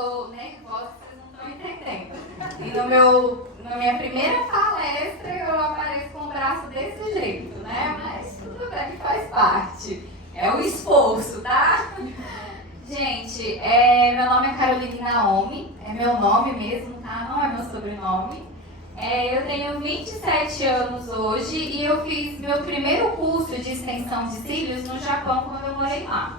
tô nervosa, vocês não estão entendendo. E na minha primeira palestra eu apareço com o braço desse jeito, né? Mas tudo bem, faz parte. É um esforço, tá? Gente, meu nome é Caroline Naomi, é meu nome mesmo, tá? Não é meu sobrenome. Eu tenho 27 anos hoje e eu fiz meu primeiro curso de extensão de cílios no Japão quando eu morei lá.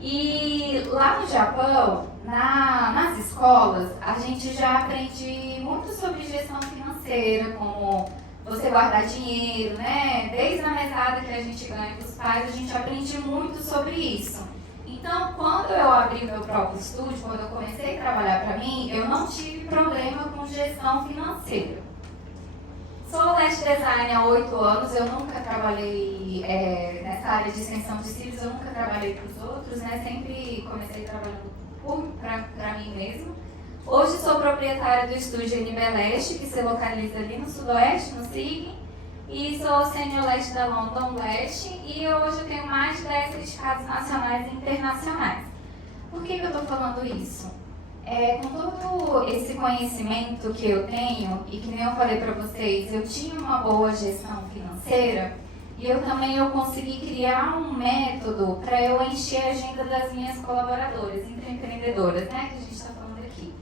E lá no Japão, nas escolas, a gente já aprende muito sobre gestão financeira, como você guardar dinheiro, né? Desde a mesada que a gente ganha dos pais, a gente aprende muito sobre isso. Então, quando eu abri meu próprio estúdio, quando eu comecei a trabalhar para mim, eu não tive problema com gestão financeira. Sou lash design há 8 anos, eu nunca trabalhei nessa área de extensão de cílios, eu nunca trabalhei para os outros, né? Sempre comecei trabalhando para mim mesma. Hoje sou proprietária do estúdio NB Lash, que se localiza ali no Sudoeste, no SIG, e sou Senior Lash da London Lash, e hoje eu tenho mais de 10 certificados nacionais e internacionais. Por que eu estou falando isso? Com todo esse conhecimento que eu tenho, e que nem eu falei para vocês, eu tinha uma boa gestão financeira, e eu consegui criar um método para eu encher a agenda das minhas colaboradoras, empreendedoras, né, que a gente está falando aqui.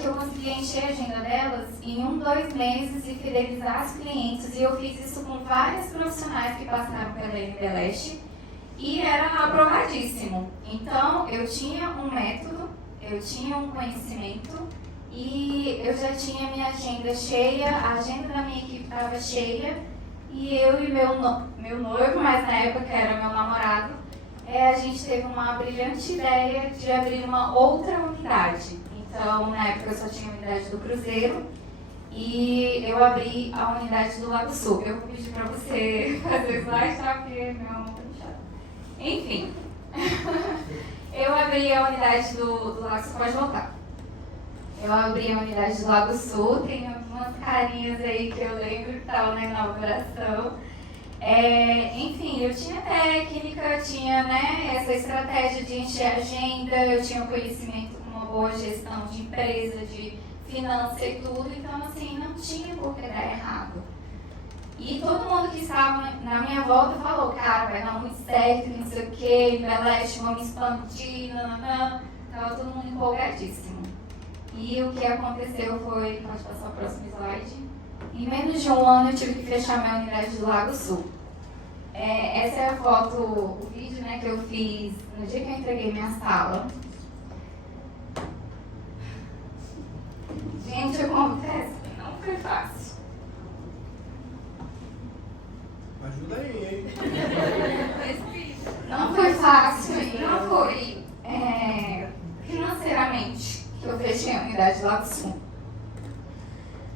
Que eu consegui encher a agenda delas em 2 meses e fidelizar as clientes, e eu fiz isso com vários profissionais que passaram pela NB Lash, e era aprovadíssimo. Então, eu tinha um método, eu tinha um conhecimento e eu já tinha minha agenda cheia, a agenda da minha equipe estava cheia e eu e meu noivo, mas na época era meu namorado, a gente teve uma brilhante ideia de abrir uma outra unidade. Então, na época eu só tinha a unidade do Cruzeiro e eu abri a unidade do Lago Sul. Eu vou pedir para você fazer slide, tá? Porque não... Enfim... Eu abri a unidade do Lago Sul, pode voltar. Eu abri a unidade do Lago Sul, tem algumas carinhas aí que eu lembro que estavam na inauguração. Enfim, eu tinha técnica, eu tinha, né, essa estratégia de encher a agenda, eu tinha conhecimento com uma boa gestão de empresa, de finança e tudo, então assim, não tinha por que dar errado. E todo mundo que estava na minha volta falou, cara, vai dar muito certo, não sei o que, Lash, vamos expandir, nananã. Estava todo mundo empolgadíssimo. E o que aconteceu foi, pode passar o próximo slide, em menos de 1 ano eu tive que fechar minha unidade do Lago Sul. Essa é a foto, o vídeo, né, que eu fiz no dia que eu entreguei minha sala. Gente, eu confesso que não foi fácil. Ajuda aí, hein? Não foi fácil e não foi financeiramente que eu fechei a unidade do Lago Sul.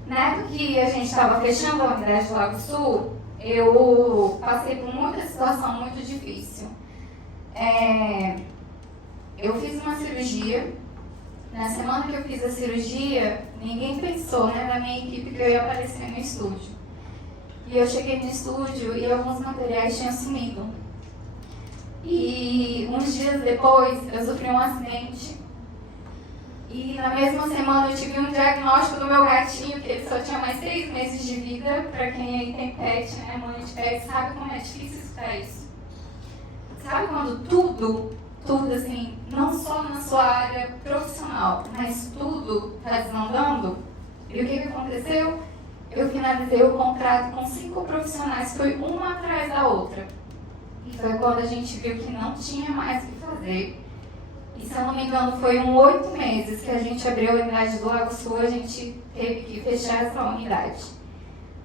Na época que a gente estava fechando a unidade do Lago Sul, eu passei por muita situação muito difícil. Eu fiz uma cirurgia. Na semana que eu fiz a cirurgia, ninguém pensou, né, na minha equipe que eu ia aparecer no estúdio. E eu cheguei no estúdio e alguns materiais tinham sumido. E uns dias depois, eu sofri um acidente. E na mesma semana eu tive um diagnóstico do meu gatinho, que ele só tinha mais 3 meses de vida. Pra quem aí tem pet, né, mãe de pet, sabe como é difícil escutar isso. Sabe quando tudo assim, não só na sua área profissional, mas tudo tá desandando? E o que aconteceu? Eu finalizei o contrato com 5 profissionais, foi uma atrás da outra. E foi quando a gente viu que não tinha mais o que fazer. E se eu não me engano, foi 8 meses que a gente abriu a unidade do Lago Sul, a gente teve que fechar essa unidade.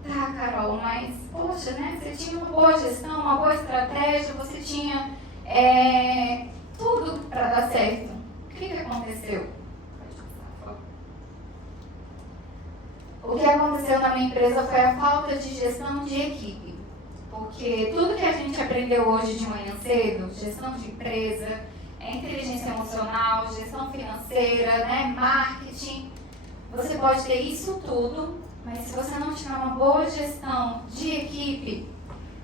Tá, Carol, mas, poxa, né, você tinha uma boa gestão, uma boa estratégia, você tinha tudo para dar certo. O que aconteceu? O que aconteceu na minha empresa foi a falta de gestão de equipe. Porque tudo que a gente aprendeu hoje de manhã cedo, gestão de empresa, inteligência emocional, gestão financeira, né, marketing, você pode ter isso tudo, mas se você não tiver uma boa gestão de equipe,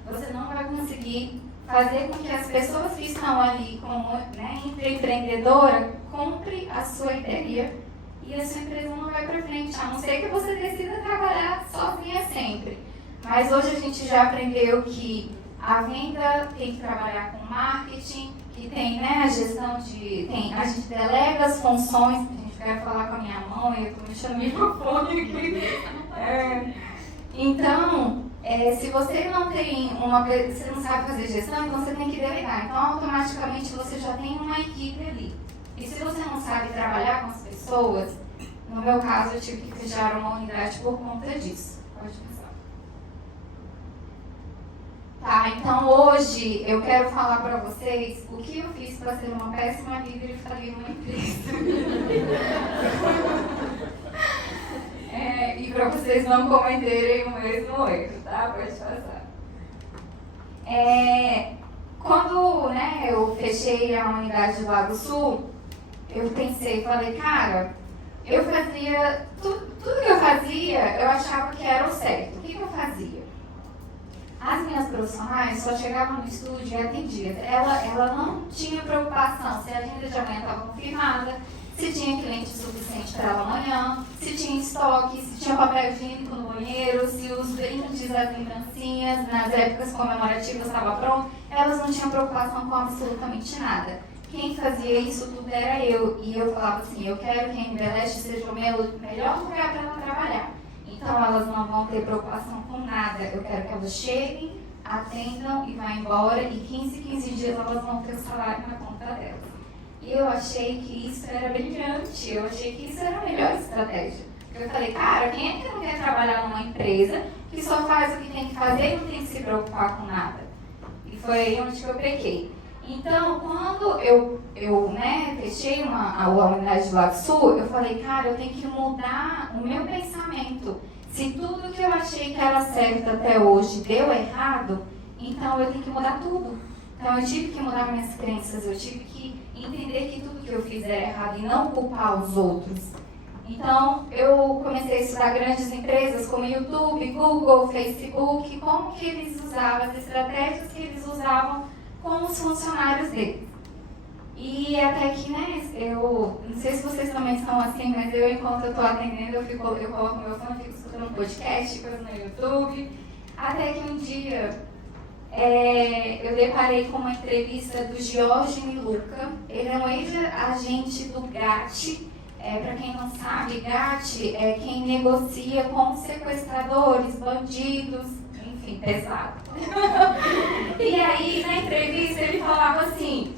você não vai conseguir fazer com que as pessoas que estão ali como empreendedora compre a sua ideia e a sua empresa não vai para frente, a não ser que você decida trabalhar sozinha sempre. Mas hoje a gente já aprendeu que a venda tem que trabalhar com marketing, que tem a gestão a gente delega as funções, a gente vai falar com a minha mão e eu estou mexendo no microfone aqui. Então, se você não tem você não sabe fazer gestão, então você tem que delegar. Então, automaticamente você já tem uma equipe ali. E se você não sabe trabalhar com as pessoas, no meu caso eu tive que fechar uma unidade por conta disso. Pode passar. Tá, então hoje eu quero falar para vocês o que eu fiz para ser uma péssima líder e falir uma empresa. E para vocês não cometerem o mesmo erro, tá? Pode passar. Quando eu fechei a unidade do Lago Sul, eu falei, cara, eu fazia, tudo que eu fazia, eu achava que era o certo. O que eu fazia? As minhas profissionais só chegavam no estúdio e atendiam. Ela não tinha preocupação se a agenda de amanhã estava confirmada, se tinha cliente suficiente para ela amanhã, se tinha estoque, se tinha papel higiênico no banheiro, se os brindes, as lembrancinhas nas épocas comemorativas estavam pronto. Elas não tinham preocupação com absolutamente nada. Quem fazia isso tudo era eu. E eu falava assim, eu quero que a Embeleze seja o melhor lugar para ela trabalhar. Então elas não vão ter preocupação com nada. Eu quero que elas cheguem, atendam e vão embora. E 15 dias elas vão ter o salário na conta delas. E eu achei que isso era brilhante. Eu achei que isso era a melhor estratégia. Eu falei, cara, quem é que não quer trabalhar numa empresa que só faz o que tem que fazer e não tem que se preocupar com nada? E foi aí onde eu pequei. Então, quando eu fechei a unidade do Lago Sul, eu falei, cara, eu tenho que mudar o meu pensamento. Se tudo que eu achei que era certo até hoje deu errado, então eu tenho que mudar tudo. Então eu tive que mudar minhas crenças, eu tive que entender que tudo que eu fiz era errado e não culpar os outros. Então eu comecei a estudar grandes empresas como YouTube, Google, Facebook, como que eles usavam, as estratégias que eles usavam com os funcionários deles. E até que, eu não sei se vocês também são assim, mas enquanto eu estou atendendo, eu coloco meu fone, fico escutando um podcast, coisa no YouTube. Até que um dia eu deparei com uma entrevista do Jorge Miluca. Ele é um ex-agente do GAT. Para quem não sabe, GAT é quem negocia com sequestradores, bandidos, enfim, pesado. E aí, na entrevista, ele falava assim,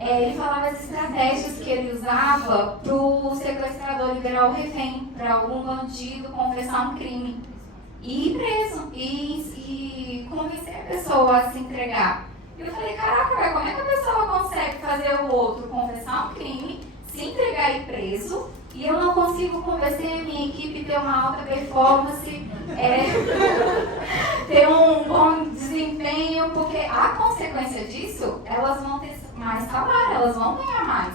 ele falava as estratégias que ele usava para o sequestrador liberar o refém, para algum bandido confessar um crime e ir preso, e convencer a pessoa a se entregar. E eu falei, caraca, como é que a pessoa consegue fazer o outro confessar um crime, se entregar e ir preso, e eu não consigo convencer a minha equipe a ter uma alta performance, ter um bom desempenho, porque a consequência disso, elas vão ter mais salário, elas vão ganhar mais.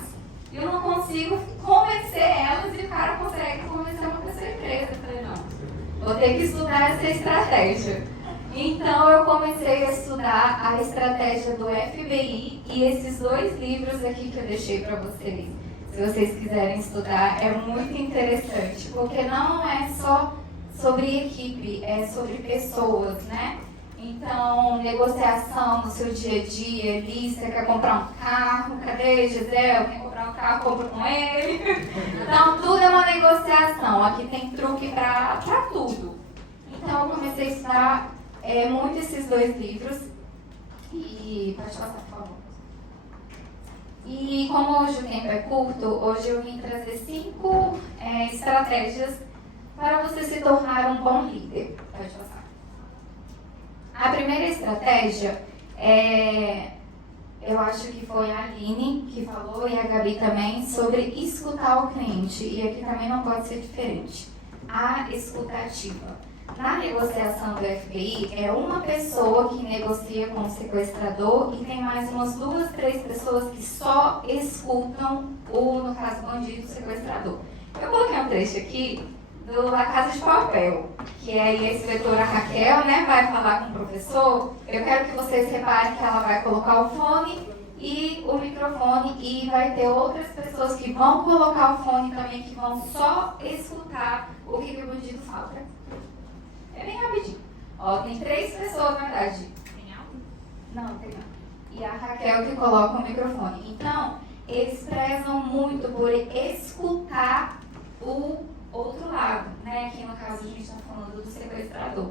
E eu não consigo convencer elas e o cara consegue convencer uma terceira empresa. Eu falei, não, vou ter que estudar essa estratégia. Então eu comecei a estudar a estratégia do FBI e esses 2 livros aqui que eu deixei para vocês. Se vocês quiserem estudar, é muito interessante, porque não é só sobre equipe, é sobre pessoas, né? Então, negociação no seu dia a dia ali, você quer comprar um carro, cadê Gisele? Quer comprar um carro, compra com ele. Então, tudo é uma negociação, aqui tem truque para tudo. Então, eu comecei a estudar muito esses 2 livros, e pode passar, por favor. E como hoje o tempo é curto, hoje eu vim trazer 5 estratégias para você se tornar um bom líder. Pode passar. A primeira estratégia eu acho que foi a Aline que falou e a Gabi também, sobre escutar o cliente. E aqui também não pode ser diferente. A escutativa. Na negociação do FBI, é uma pessoa que negocia com o sequestrador e tem mais umas 2, 3 pessoas que só escutam no caso bandido, sequestrador. Eu coloquei um trecho aqui do La Casa de Papel, que aí a inspetora Raquel, né, vai falar com o professor. Eu quero que vocês reparem que ela vai colocar o fone e o microfone, e vai ter outras pessoas que vão colocar o fone também, que vão só escutar o que o bandido fala. É bem rapidinho. Ó, tem 3 pessoas, na verdade. Tem áudio? Não, tem não. E a Raquel que coloca o microfone. Então, eles prezam muito por escutar o outro lado, né? Aqui no caso a gente está falando do sequestrador.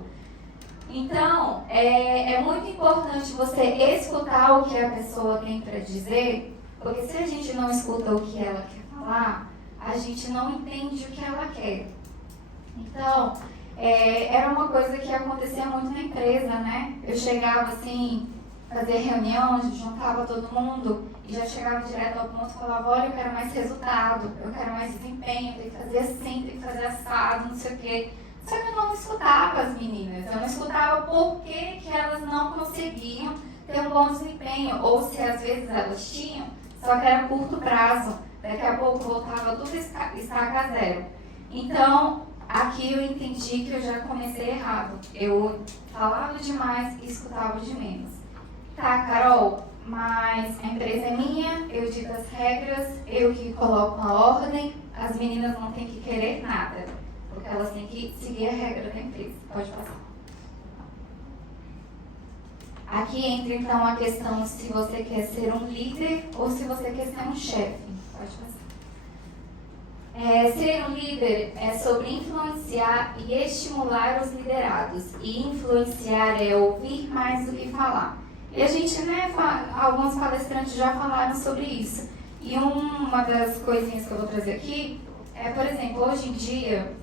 Então, é muito importante você escutar o que a pessoa tem para dizer, porque se a gente não escuta o que ela quer falar, a gente não entende o que ela quer. Então, era uma coisa que acontecia muito na empresa, né? Eu chegava assim, fazia reunião, juntava todo mundo e já chegava direto ao ponto e falava, olha, eu quero mais resultado, eu quero mais desempenho, tem que fazer assim, tem que fazer assado, não sei o quê. Só que eu não escutava as meninas, eu não escutava por que elas não conseguiam ter um bom desempenho, ou se às vezes elas tinham, só que era curto prazo, daqui a pouco voltava tudo estaca zero. Então, aqui eu entendi que eu já comecei errado, eu falava demais e escutava de menos. Tá, Carol, mas a empresa é minha, eu dito as regras, eu que coloco a ordem, as meninas não têm que querer nada, porque elas têm que seguir a regra da empresa. Pode passar. Aqui entra então a questão se você quer ser um líder ou se você quer ser um chefe. Pode passar. Ser um líder é sobre influenciar e estimular os liderados. E influenciar é ouvir mais do que falar. E a gente, né, alguns palestrantes já falaram sobre isso. E uma das coisinhas que eu vou trazer aqui é, por exemplo, hoje em dia,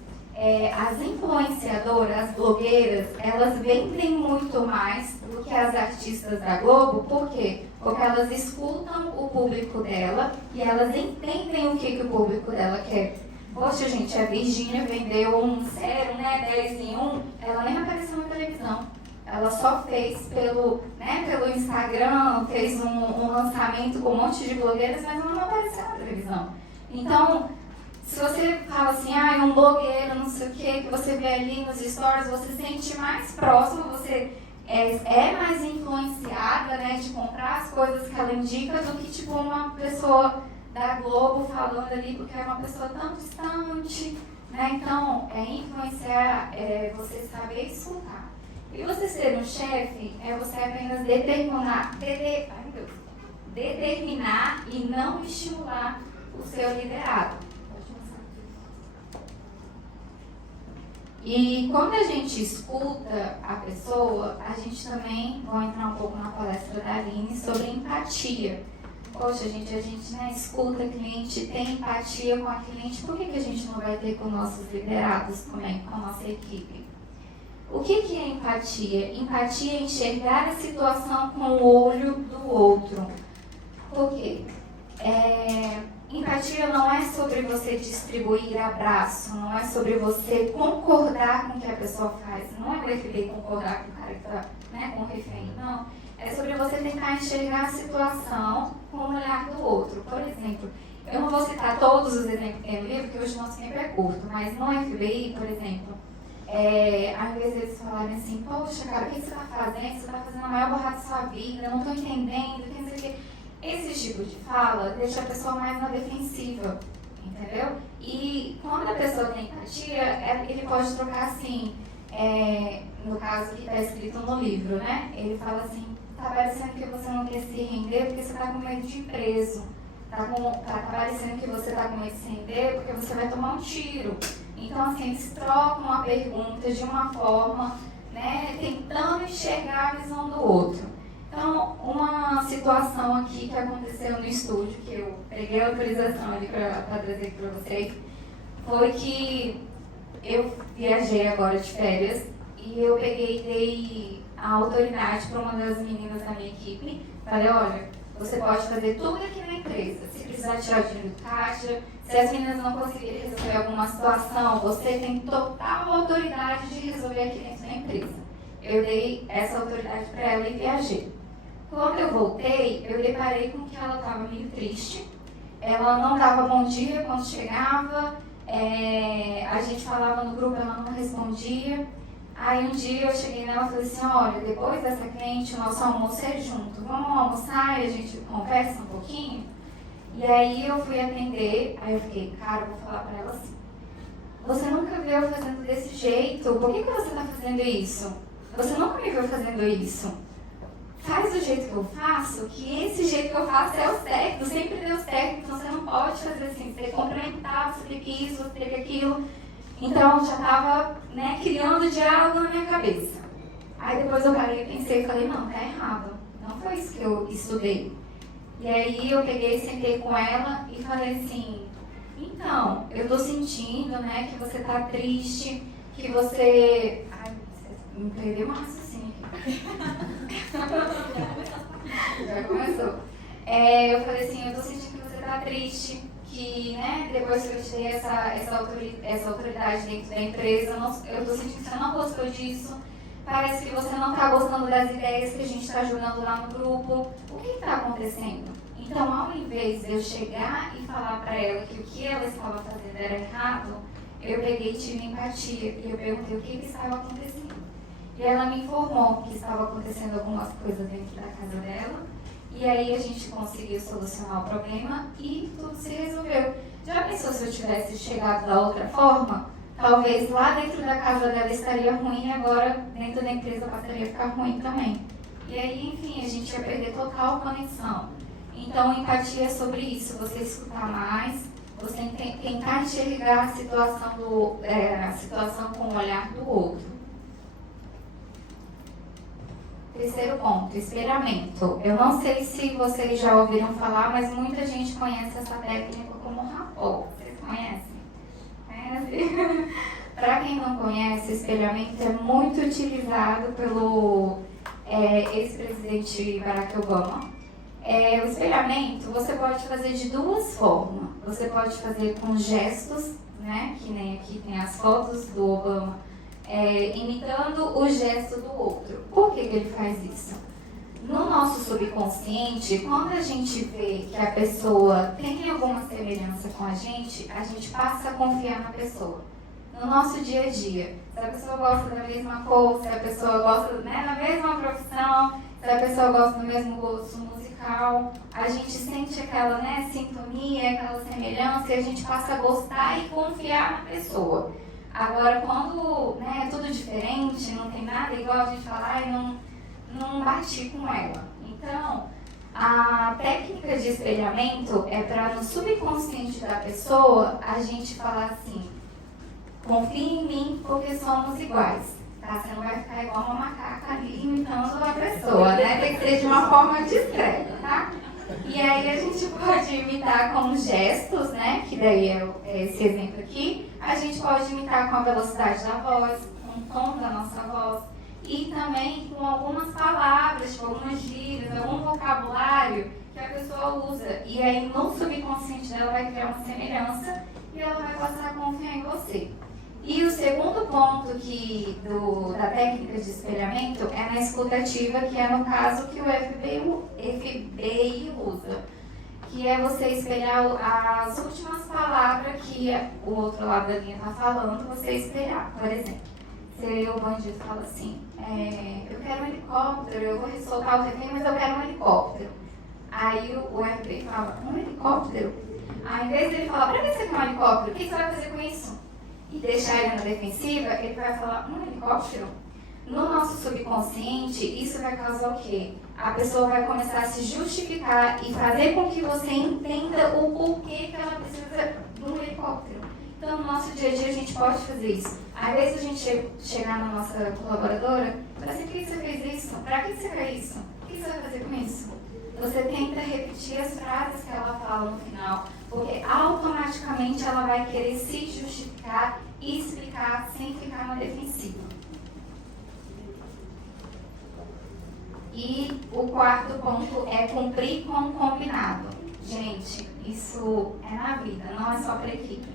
as influenciadoras, as blogueiras, elas vendem muito mais do que as artistas da Globo. Por quê? Porque elas escutam o público dela e elas entendem o que o público dela quer. Poxa, gente, a Virgínia vendeu um sérum, né, 10 em 1, ela nem apareceu na televisão. Ela só fez pelo Instagram, fez um lançamento com um monte de blogueiras, mas ela não apareceu na televisão. Então, se você fala assim, um blogueiro, não sei o que você vê ali nos stories, você se sente mais próximo, você é mais influenciada, né, de comprar as coisas que ela indica do que tipo uma pessoa da Globo falando ali, porque é uma pessoa tão distante, né? Então, influenciar é você saber escutar. E você ser um chefe é você apenas determinar e não estimular o seu liderado. E quando a gente escuta a pessoa, a gente também vai entrar um pouco na palestra da Aline sobre empatia. Poxa, gente, a gente, né, escuta cliente, tem empatia com a cliente, por que a gente não vai ter com nossos liderados também, com a nossa equipe? O que é empatia? Empatia é enxergar a situação com o olho do outro. Por quê? Empatia não é sobre você distribuir abraço, não é sobre você concordar com o que a pessoa faz. Não é o FBI concordar com o cara que está, né, com o refém, não. É sobre você tentar enxergar a situação com o olhar do outro. Por exemplo, eu não vou citar todos os exemplos que tem no livro, porque hoje o nosso tempo é curto, mas no FBI, por exemplo, ao invés deles falarem assim, poxa, cara, o que você está fazendo? Você está fazendo a maior borrada da sua vida, eu não estou entendendo, que não sei o quê. Esse tipo de fala deixa a pessoa mais na defensiva, entendeu? E quando a pessoa tem empatia, ele pode trocar assim, no caso que está escrito no livro, né? Ele fala assim, tá parecendo que você não quer se render porque você está com medo de ir preso. Tá parecendo que você está com medo de se render porque você vai tomar um tiro. Então, assim, eles trocam a pergunta de uma forma, né, tentando enxergar a visão do outro. Então, uma situação aqui que aconteceu no estúdio, que eu peguei a autorização ali para trazer aqui para vocês, foi que eu viajei agora de férias e eu peguei e dei a autoridade para uma das meninas da minha equipe. Falei, olha, você pode fazer tudo aqui na empresa. Se precisar tirar o dinheiro do caixa, se as meninas não conseguirem resolver alguma situação, você tem total autoridade de resolver aqui dentro da empresa. Eu dei essa autoridade para ela e viajei. Quando eu voltei, eu deparei com que ela estava meio triste. Ela não dava bom dia quando chegava, A gente falava no grupo, ela não respondia. Aí um dia eu cheguei nela e falei assim, olha, depois dessa cliente, o nosso almoço é junto. Vamos almoçar e a gente conversa um pouquinho? E aí eu fui atender, aí eu fiquei, cara, eu vou falar pra ela assim, você nunca viu eu fazendo desse jeito, por que você tá fazendo isso? Você nunca me viu fazendo isso. Faz do jeito que eu faço, que esse jeito que eu faço é o certo, sempre deu certo, então você não pode fazer assim, você tem que complementar, você tem que isso, você tem que aquilo. Então já estava, né, criando diálogo na minha cabeça. Aí depois eu parei e pensei e falei, não, tá errado, não foi isso que eu estudei. E aí eu peguei, sentei com ela e falei assim, então, eu tô sentindo, né, que você tá triste, que você... Ai, me perdeu uma raciocínio aqui. Já começou. Eu falei assim, eu tô sentindo que você tá triste, que, né, depois que eu te dei essa autoridade dentro da empresa, eu tô sentindo que você não gostou disso, parece que você não tá gostando das ideias que a gente tá jogando lá no grupo. O que tá acontecendo? Então, ao invés de eu chegar e falar para ela que o que ela estava fazendo era errado, eu peguei e tive empatia e eu perguntei o que estava acontecendo. E ela me informou que estava acontecendo algumas coisas dentro da casa dela, e aí a gente conseguiu solucionar o problema e tudo se resolveu. Já pensou se eu tivesse chegado da outra forma? Talvez lá dentro da casa dela estaria ruim e agora dentro da empresa passaria a ficar ruim também. E aí, enfim, a gente ia perder total conexão. Então, empatia é sobre isso, você escutar mais, você tentar enxergar a situação com o olhar do outro. Terceiro ponto, espelhamento. Eu não sei se vocês já ouviram falar, mas muita gente conhece essa técnica como rapport. Vocês conhecem? Conhece? Para quem não conhece, espelhamento é muito utilizado pelo ex-presidente Barack Obama. O espelhamento você pode fazer de duas formas. Você pode fazer com gestos, né? Que nem aqui tem as fotos do Obama, imitando o gesto do outro. Por que ele faz isso? No nosso subconsciente, quando a gente vê que a pessoa tem alguma semelhança com a gente passa a confiar na pessoa. No nosso dia a dia, se a pessoa gosta da mesma cor, se a pessoa gosta, né, da mesma profissão, se a pessoa gosta do mesmo gosto musical, a gente sente aquela, né, sintonia, aquela semelhança e a gente passa a gostar e confiar na pessoa. Agora, quando, né, é tudo diferente, não tem nada igual, a gente fala, não bati com ela. Então, a técnica de espelhamento é para no subconsciente da pessoa a gente falar assim, confie em mim porque somos iguais. Tá? Você não vai ficar igual uma macaca ali imitando a pessoa, né? Tem que ser de uma forma discreta, tá? E aí a gente pode imitar com gestos, né? Que daí é esse exemplo aqui. A gente pode imitar com a velocidade da voz, com o tom da nossa voz. E também com algumas palavras, tipo algumas gírias, algum vocabulário que a pessoa usa. E aí no subconsciente dela vai criar uma semelhança e ela vai passar a confiar em você. E o segundo ponto da técnica de espelhamento é na escutativa, que é no caso que o FBI usa, que é você espelhar as últimas palavras que o outro lado da linha está falando, você espelhar. Por exemplo, se o bandido fala assim, eu quero um helicóptero, eu vou soltar o refém, mas eu quero um helicóptero. Aí o FBI fala, um helicóptero? Ao invés dele falar, para que você quer um helicóptero? O que você vai fazer com isso? E deixar ele na defensiva, ele vai falar, um helicóptero? No nosso subconsciente, isso vai causar o quê? A pessoa vai começar a se justificar e fazer com que você entenda o porquê que ela precisa de um helicóptero. Então, no nosso dia a dia, a gente pode fazer isso. Às vezes, a gente chegar na nossa colaboradora e falar assim, por que você fez isso? Para que você fez isso? O que você vai fazer com isso? Você tenta repetir as frases que ela fala no final, porque automaticamente ela vai querer se justificar e explicar sem ficar na defensiva. E o quarto ponto é cumprir com o combinado. Gente, isso é na vida, não é só para equipe.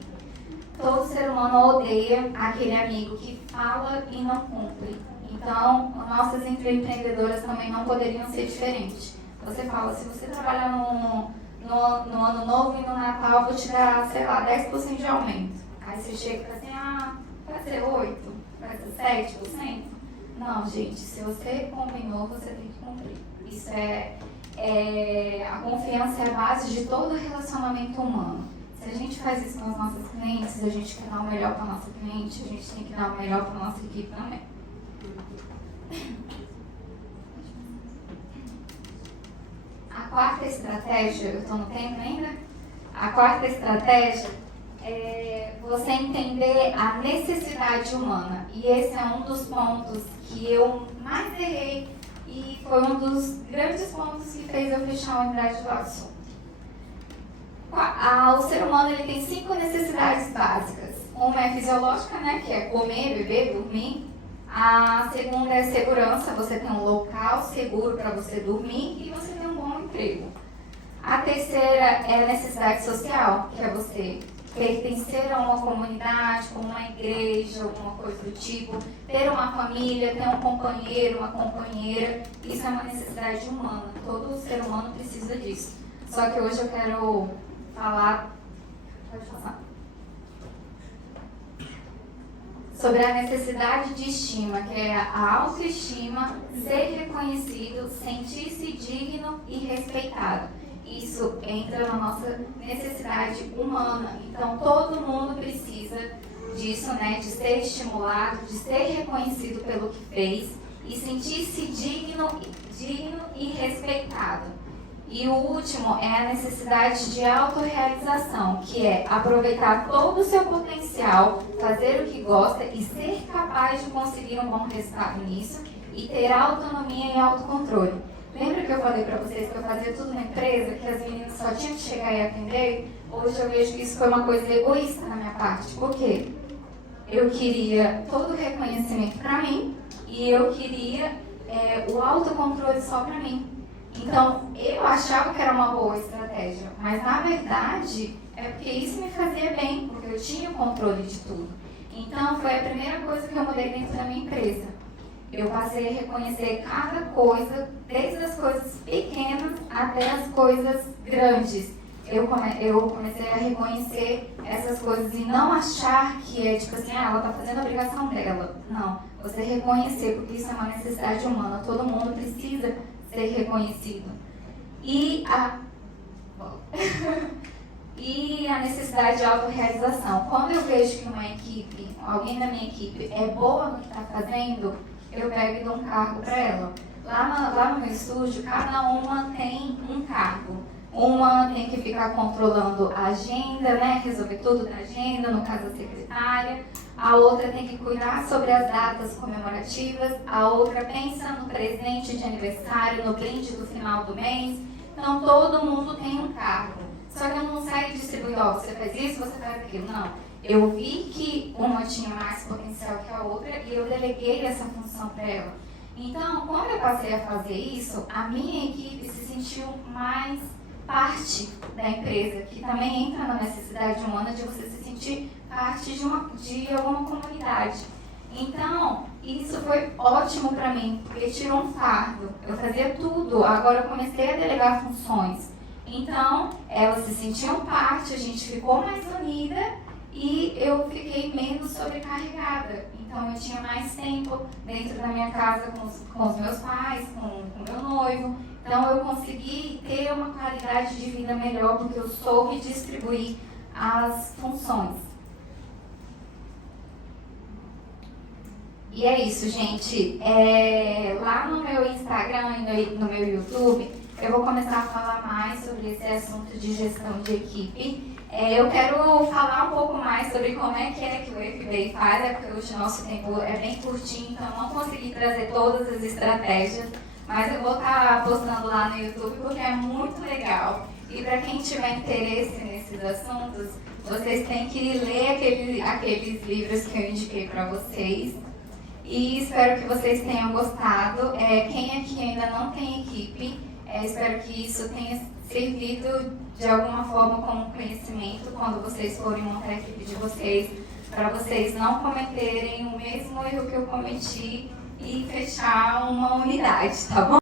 Todo ser humano odeia aquele amigo que fala e não cumpre. Então, nossas empreendedoras também não poderiam ser diferentes. Você fala, se você trabalhar no ano novo e no Natal, eu vou te dar, sei lá, 10% de aumento. Aí você chega e fala assim, vai ser 8%, vai ser 7%. Não, gente, se você combinou, você tem que cumprir. Isso a confiança é a base de todo relacionamento humano. Se a gente faz isso com as nossas clientes, a gente quer dar o melhor para a nossa cliente, a gente tem que dar o melhor para a nossa equipe também. A quarta estratégia, eu estou no tempo ainda? A quarta estratégia é você entender a necessidade humana. E esse é um dos pontos que eu mais errei e foi um dos grandes pontos que fez eu fechar a unidade do assunto. O ser humano ele tem 5 necessidades básicas. Uma é fisiológica, né, que é comer, beber, dormir. A segunda é segurança, você tem um local seguro para você dormir e você tem um bom emprego. A terceira é a necessidade social, que é você pertencer a uma comunidade, como uma igreja, alguma coisa do tipo, ter uma família, ter um companheiro, uma companheira. Isso é uma necessidade humana, todo ser humano precisa disso. Só que hoje eu quero falar sobre a necessidade de estima, que é a autoestima, ser reconhecido, sentir-se digno e respeitado. Isso entra na nossa necessidade humana. Então, todo mundo precisa disso, né? De ser estimulado, de ser reconhecido pelo que fez e sentir-se digno e respeitado. E o último é a necessidade de autorrealização, que é aproveitar todo o seu potencial, fazer o que gosta e ser capaz de conseguir um bom resultado nisso e ter autonomia e autocontrole. Lembra que eu falei para vocês que eu fazia tudo na empresa, que as meninas só tinham que chegar e atender? Hoje eu vejo que isso foi uma coisa egoísta na minha parte. Por quê? Eu queria todo o reconhecimento para mim e eu queria o autocontrole só para mim. Então, eu achava que era uma boa estratégia, mas na verdade é porque isso me fazia bem, porque eu tinha o controle de tudo. Então, foi a primeira coisa que eu mudei dentro da minha empresa. Eu passei a reconhecer cada coisa, desde as coisas pequenas até as coisas grandes. Eu comecei a reconhecer essas coisas e não achar que é tipo assim, ela está fazendo a obrigação dela. Não, você reconhecer, porque isso é uma necessidade humana, todo mundo precisa ser reconhecido. E a necessidade de autorrealização. Quando eu vejo que uma equipe, alguém da minha equipe é boa no que está fazendo, eu pego e dou um cargo para ela. Lá no meu estúdio, cada uma tem um cargo. Uma tem que ficar controlando a agenda, né? Resolver tudo da agenda, no caso a secretária. A outra tem que cuidar sobre as datas comemorativas. A outra pensa no presente de aniversário, no brinde do final do mês. Então, todo mundo tem um cargo. Só que eu não saio distribuindo, você faz isso, você faz aquilo. Não. Eu vi que uma tinha mais potencial que a outra e eu deleguei essa função para ela. Então, quando eu passei a fazer isso, a minha equipe se sentiu mais parte da empresa, que também entra na necessidade humana de você se sentir parte de alguma comunidade. Então, isso foi ótimo para mim, porque tirou um fardo. Eu fazia tudo, agora eu comecei a delegar funções. Então, elas se sentiam parte, a gente ficou mais unida e eu fiquei menos sobrecarregada. Então, eu tinha mais tempo dentro da minha casa com os meus pais, com o meu noivo. Então, eu consegui ter uma qualidade de vida melhor, porque eu soube distribuir as funções. E é isso, gente. Lá no meu Instagram e no meu YouTube, eu vou começar a falar mais sobre esse assunto de gestão de equipe. Eu quero falar um pouco mais sobre como é que o FBA faz, porque hoje o nosso tempo é bem curtinho, então eu não consegui trazer todas as estratégias, mas eu vou estar postando lá no YouTube porque é muito legal. E para quem tiver interesse nesses assuntos, vocês têm que ler aqueles livros que eu indiquei para vocês. E espero que vocês tenham gostado. Quem aqui ainda não tem equipe, espero que isso tenha servido de alguma forma como conhecimento quando vocês forem montar a equipe de vocês, para vocês não cometerem o mesmo erro que eu cometi e fechar uma unidade, tá bom?